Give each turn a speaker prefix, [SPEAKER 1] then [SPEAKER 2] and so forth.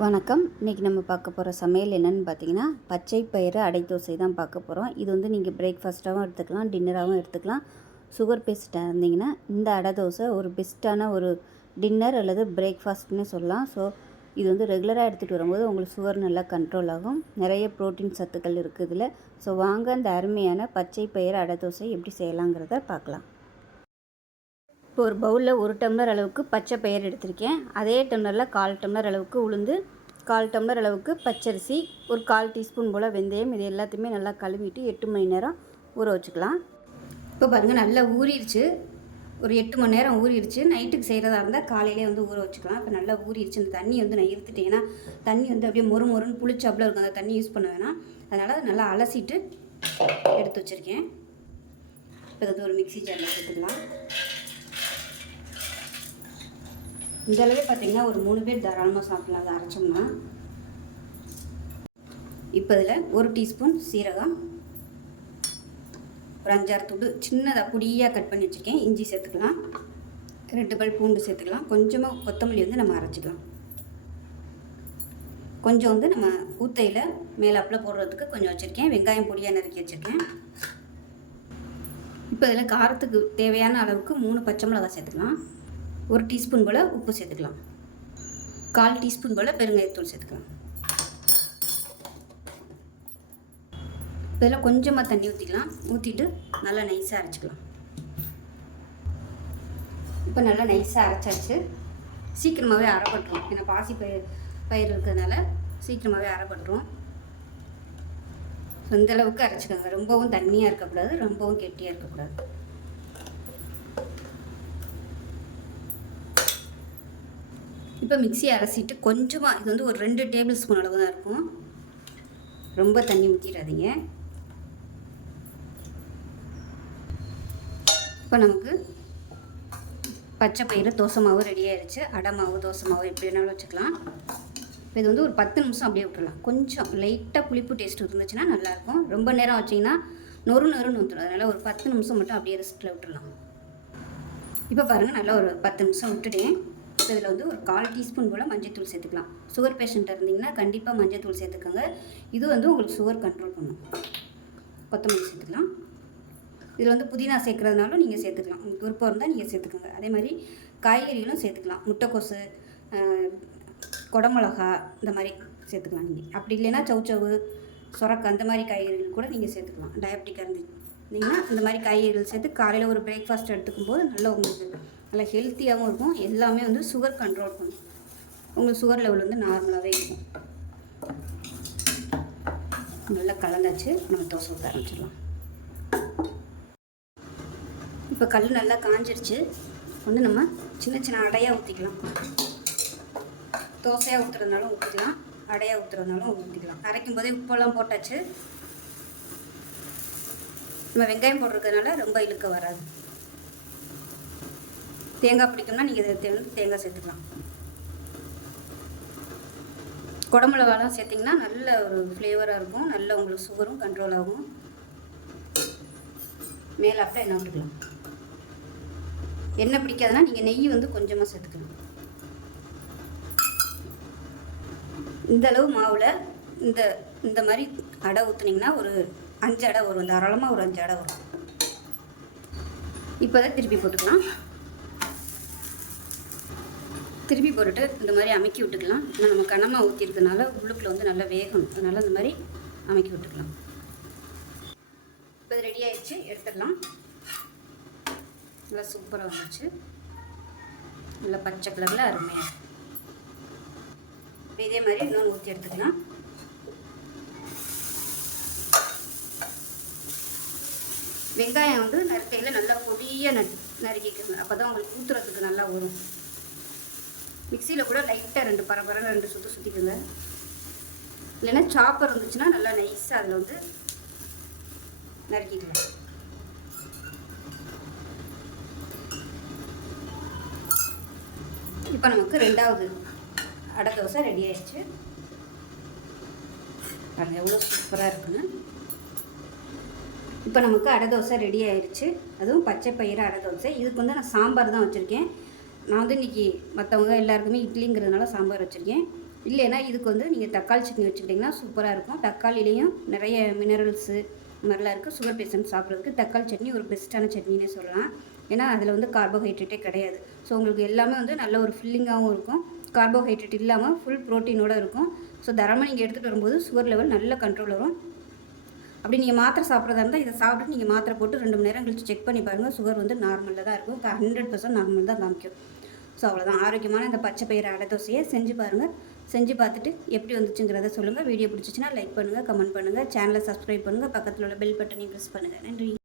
[SPEAKER 1] வணக்கம். இன்றைக்கி நம்ம பார்க்க போகிற சமையல் என்னென்னு பார்த்தீங்கன்னா பச்சை பயிறு அடை தோசை தான் பார்க்க போகிறோம் இது வந்து நீங்கள் பிரேக்ஃபாஸ்ட்டாகவும் எடுத்துக்கலாம் டின்னராகவும் எடுத்துக்கலாம். சுகர் பேஸ்ட்டாக இருந்தீங்கன்னா இந்த அடை தோசை ஒரு பெஸ்ட்டான ஒரு டின்னர் அல்லது பிரேக்ஃபாஸ்ட்னு சொல்லலாம். ஸோ இது வந்து ரெகுலராக எடுத்துகிட்டு வரும்போது உங்களுக்கு சுகர் நல்லா கண்ட்ரோல் ஆகும். நிறைய ப்ரோட்டீன் சத்துக்கள் இருக்குது இதில். ஸோ வாங்க இந்த அருமையான பச்சை பயிறு அடை தோசை எப்படி செய்யலாங்கிறத பார்க்கலாம். இப்போ ஒரு பவுலில் ஒரு டம்ளர் அளவுக்கு பச்சை பயிர் எடுத்திருக்கேன். அதே டம்ளரில் கால் டம்ளர் அளவுக்கு உளுந்து கால் டம்ளர் அளவுக்கு பச்சரிசி ஒரு கால் டீஸ்பூன் போல் வெந்தயம் இது எல்லாத்தையுமே நல்லா கழுவிட்டு எட்டு மணி நேரம் ஊற வச்சுக்கலாம். இப்போ பாருங்கள் நல்லா ஊறிடுச்சு. ஒரு எட்டு மணி நேரம் ஊறிடுச்சு. நைட்டுக்கு செய்கிறதா இருந்தால் காலையிலே வந்து ஊற வச்சுக்கலாம். இப்போ நல்லா ஊறிடுச்சு. இந்த தண்ணி வந்து நான் இருத்துட்டேன் ஏன்னா தண்ணி வந்து அப்படியே மொறு மொறுன்னு புளிச்சாப்புல இருக்கும். அந்த தண்ணி யூஸ் பண்ண வேணாம். அதனால் நல்லா அலசிட்டு எடுத்து வச்சுருக்கேன். இப்போ வந்து ஒரு மிக்ஸி ஜாரில் சேர்த்துக்கலாம். இந்த அளவே பார்த்தீங்கன்னா ஒரு மூணு பேர் தாராளமாக சாப்பிடலாம் அதை அரைச்சோம்னா. இப்போ இதில் ஒரு டீஸ்பூன் சீரகம் ஒரு அஞ்சாறு துண்டு சின்னதாக பொடியாக கட் பண்ணி வச்சுருக்கேன். இஞ்சி சேர்த்துக்கலாம். ரெண்டு பல் பூண்டு சேர்த்துக்கலாம். கொஞ்சமாக கொத்தமல்லி வந்து நம்ம அரைச்சிக்கலாம். கொஞ்சம் வந்து நம்ம ஊத்தையில் மேலாப்பில் போடுறதுக்கு கொஞ்சம் வச்சுருக்கேன். வெங்காயம் பொடியாக நறுக்கி வச்சுருக்கேன். இப்போ இதில் காரத்துக்கு தேவையான அளவுக்கு மூணு பச்சை மிளகாய் சேர்த்துக்கலாம். ஒரு டீஸ்பூன் போல் உப்பு சேர்த்துக்கலாம். கால் டீஸ்பூன் போல் பெருங்காயத்தூள் சேர்த்துக்கலாம். இதெல்லாம் கொஞ்சமாக தண்ணி ஊற்றிக்கலாம் ஊற்றிட்டு நல்லா நைஸாக அரைச்சிக்கலாம். இப்போ நல்லா நைஸாக அரைச்சாச்சு. சீக்கிரமாகவே அரைப்பட்டுரும். ஏன்னா பாசி பயிர் பயிர் இருக்கிறதுனால சீக்கிரமாகவே அரைப்பட்டுரும். இந்தளவுக்கு அரைச்சிக்கோங்க. ரொம்பவும் தண்ணியாக இருக்கக்கூடாது ரொம்பவும் கெட்டியாக இருக்கக்கூடாது. இப்போ மிக்சியை அரைச்சிட்டு கொஞ்சமாக இது வந்து ஒரு ரெண்டு டேபிள் ஸ்பூன் அளவு தான் இருக்கும். ரொம்ப தண்ணி ஊற்றிடாதீங்க இப்போ நமக்கு பச்சை பயிறு தோசை மாவு ரெடி ஆயிடுச்சு அடை மாவு தோசை மாவு எப்படி வேணாலும் வச்சுக்கலாம். இப்போ இது வந்து ஒரு பத்து நிமிஷம் அப்படியே விட்டுடலாம் கொஞ்சம் லைட்டாக புளிப்பு டேஸ்ட் இருந்துச்சுன்னா நல்லாயிருக்கும். ரொம்ப நேரம் வச்சிங்கன்னா நொறு நொறுன்னு வந்துடும். அதனால் ஒரு பத்து நிமிஷம் மட்டும் அப்படியே ரெஸ்ட்டில் விட்டுடலாம் இப்போ பாருங்கள் நல்லா ஒரு பத்து நிமிஷம் விட்டுட்டேன். இதில் வந்து ஒரு கால் டீஸ்பூன் போல் மஞ்சத்தூள் சேர்த்துக்கலாம். சுகர் பேஷண்ட்டாக இருந்தீங்கன்னா கண்டிப்பாக மஞ்சத்தூள் சேர்த்துக்கோங்க. இது வந்து உங்களுக்கு சுகர் கண்ட்ரோல் பண்ணும். கொத்தமல்லி சேர்த்துக்கலாம். இதில் வந்து புதினா சேர்க்குறதுனாலும் நீங்கள் சேர்த்துக்கலாம். உங்களுக்கு விருப்பம் இருந்தால் நீங்கள் சேர்த்துக்கோங்க. அதே மாதிரி காய்கறிகளும் சேர்த்துக்கலாம். முட்டைக்கோசு குடமிளகா இந்த மாதிரி சேர்த்துக்கலாம் நீங்கள் அப்படி இல்லைன்னா சவுச்சவு சுரக்கா அந்த மாதிரி காய்கறிகள் கூட நீங்கள் சேர்த்துக்கலாம். டயபெட்டிக்காக இருந்தீங்கன்னா இந்த மாதிரி காய்கறிகள் சேர்த்து காலையில் ஒரு பிரேக்ஃபாஸ்ட் எடுத்துக்கும் போது நல்ல உங்களுக்கு நல்லா ஹெல்த்தியாகவும் இருக்கும். எல்லாமே வந்து சுகர் கண்ட்ரோல் பண்ணும். உங்களுக்கு சுகர் லெவல் வந்து நார்மலாகவே இருக்கும். நல்லா கலந்தாச்சு. நம்ம தோசை ஊற்ற ஆரம்பிச்சிடலாம். இப்போ கல் நல்லா காஞ்சிருச்சு. வந்து நம்ம சின்ன சின்ன அடையாக ஊற்றிக்கலாம் தோசையாக ஊற்றுறதுனாலும் ஊற்றிக்கலாம் அடையாக ஊற்றுறதுனாலும் ஊற்றிக்கலாம் அரைக்கும் போதே உப்பெல்லாம் போட்டாச்சு. நம்ம வெங்காயம் போட்டிருக்கிறதுனால ரொம்ப இழுக்க வராது. தேங்காய் பிடிக்கும்னா நீங்கள் இதை வந்து தேங்காய் சேர்த்துக்கலாம். குடமிளகாலாம் சேர்த்திங்கன்னா நல்ல ஒரு ஃப்ளேவராக இருக்கும். நல்ல உங்களுக்கு சுகரும் கண்ட்ரோல் ஆகும். மேலே அப்போ எண்ணெய் விட்டுக்கலாம். எண்ணெய் பிடிக்காதுன்னா நீங்கள் நெய் வந்து கொஞ்சமாக சேர்த்துக்கலாம். இந்த அளவு மாவில் இந்த இந்த மாதிரி அடை ஊற்றுனீங்கன்னா ஒரு அஞ்சு அடை வரும். தாராளமாக ஒரு அஞ்சு அடை வரும். இப்போ தான் திருப்பி போட்டுக்கலாம். திருப்பி போட்டுட்டு இந்த மாதிரி அமைக்கி விட்டுக்கலாம். ஏன்னா நம்ம கனமாக ஊற்றிருக்கனால உள்ளுக்குள்ளே வந்து நல்லா வேகணும். அதனால் இந்த மாதிரி அமைக்கி விட்டுக்கலாம். இப்போ இது ரெடி ஆயிடுச்சு. எடுத்துடலாம். நல்லா சூப்பராக வந்துச்சு நல்லா பச்சை கலரில் அருமையாக இப்போ இதே மாதிரி இன்னொன்று ஊற்றி எடுத்துக்கலாம். வெங்காயம் வந்து நறுக்கையில் நல்லா பொடியாக நறுக்கிக்கணும் அப்போ தான் உங்களுக்கு ஊற்றுறதுக்கு நல்லா வரும். மிக்சியில் கூட லைட்டாக ரெண்டு பரபரன்னு ரெண்டு சுற்றி சுற்றிக்கோங்க இல்லைன்னா சாப்பர் இருந்துச்சுன்னா நல்லா நைஸாக அதில் வந்து நறுக்கிக்கலாம். இப்போ நமக்கு ரெண்டாவது அடை தோசை ரெடி ஆயிடுச்சு. பாருங்கள் எவ்வளோ சூப்பராக இருக்குன்னு. இப்போ நமக்கு அடை தோசை ரெடி ஆயிடுச்சு. அதுவும் பச்சை பயிறு அடை தோசை. இதுக்கு வந்து நான் சாம்பார் தான் வச்சுருக்கேன். நான் வந்து இன்றைக்கி மற்றவங்க எல்லாருக்குமே இட்லிங்கிறதுனால சாம்பார் வச்சுருக்கேன். இல்லைன்னா இதுக்கு வந்து நீங்கள் தக்காளி சட்னி வச்சுக்கிட்டிங்கன்னா சூப்பராக இருக்கும். தக்காளிலையும் நிறைய மினரல்ஸு மாதிரிலாம் இருக்குது சுகர் பேஷண்ட் சாப்பிட்றதுக்கு தக்காளி சட்னி ஒரு பெஸ்ட்டான சட்னினே சொல்லலாம். ஏன்னா அதில் வந்து கார்போஹைட்ரேட்டே கிடையாது. ஸோ உங்களுக்கு எல்லாமே வந்து நல்ல ஒரு ஃபில்லிங்காகவும் இருக்கும். கார்போஹைட்ரேட் இல்லாமல் ஃபுல் ப்ரோட்டீனோடு இருக்கும். ஸோ தரமாக நீங்கள் எடுத்துகிட்டு வரும்போது சுகர் லெவல் நல்ல கண்ட்ரோல் வரும். அப்படி நீங்கள் மாத்திரை சாப்பிட்றதா இருந்தால் இதை சாப்பிட்டு நீங்கள் மாத்திரை போட்டு ரெண்டு மணி நேரம் கழிச்சு செக் பண்ணி பாருங்கள் சுகர் வந்து நார்மலில் தான் இருக்கும். ஹண்ட்ரட் பர்சன்ட் நார்மல் தான் காமிக்கும். ஸோ அவ்வளோதான் ஆரோக்கியமான இந்த பச்சை பயிர் அடை தோசையை செஞ்சு பாருங்கள் செஞ்சு பார்த்துட்டு எப்படி வந்துச்சுங்கிறத சொல்லுங்கள் வீடியோ பிடிச்சிச்சின்னா லைக் பண்ணுங்கள் கமெண்ட் பண்ணுங்கள் சேனலை சப்ஸ்கிரைப் பண்ணுங்கள் பக்கத்தில் உள்ள பெல் பட்டனையும் ப்ரெஸ் பண்ணுங்கள் நன்றி.